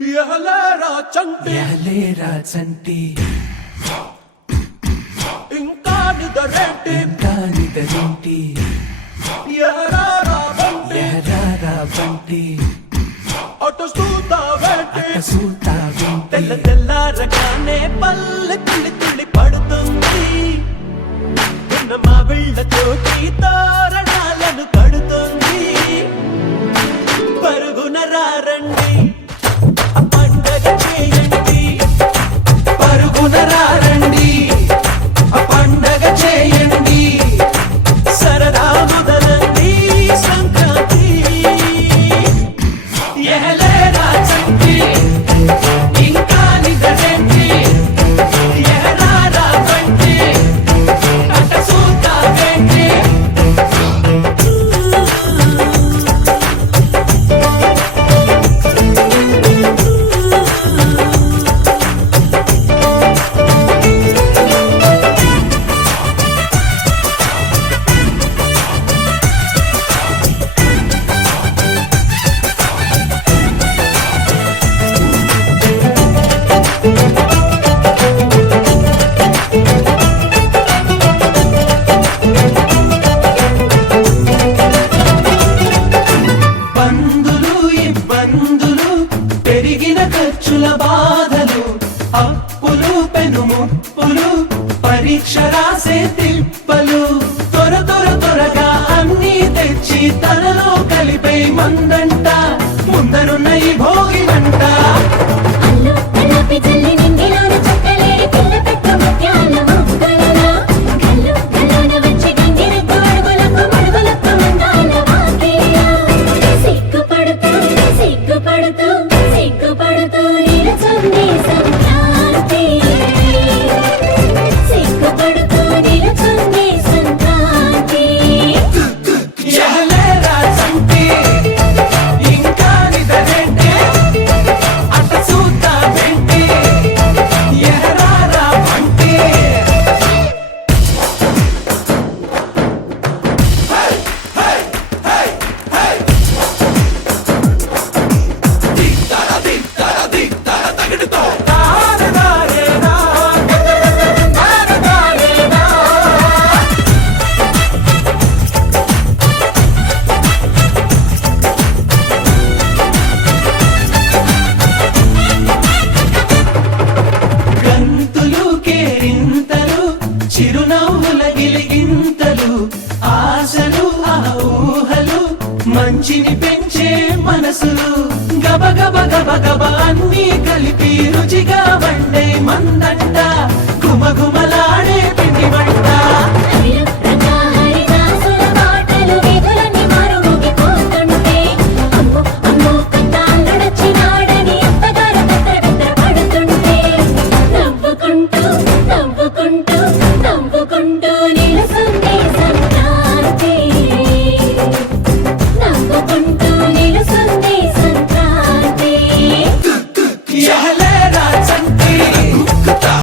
ఎహలేరా చంటి ఇంకా నిదరేంటి ఎహరారా బంటి అటు చూస్తావేంటి తెల్లారగానే పల్లె తుళ్ళి తుళ్ళి పడుతుంది మా వీళ్ళతోటి తోరణాలను కడుతుంది పరుగున రారండి పండగ చేయండి పరుగున రారండి పండగ చేయండి సరదా మొదలండి సంక్రాంతి ఎహలేరా చంటి ఇంకా నిదరేంటి ఎహరారా బంటి అట చూస్తావేంటి పెరిగిన ఖర్చుల బాధలు అప్పులు పెనుముప్పులు పరీక్ష రాసే తిప్పలు త్వరగా అన్నీ తెచ్చి తనలో కలిపే మందంట ముందరున్న ఈ భోగినంట చిరునవ్వుల గిలిగింతలు ఆశలు ఆ ఊహలు మంచిని పెంచే మనసులు గబ అన్నీ కలిపి రుచిగా వండే మందంట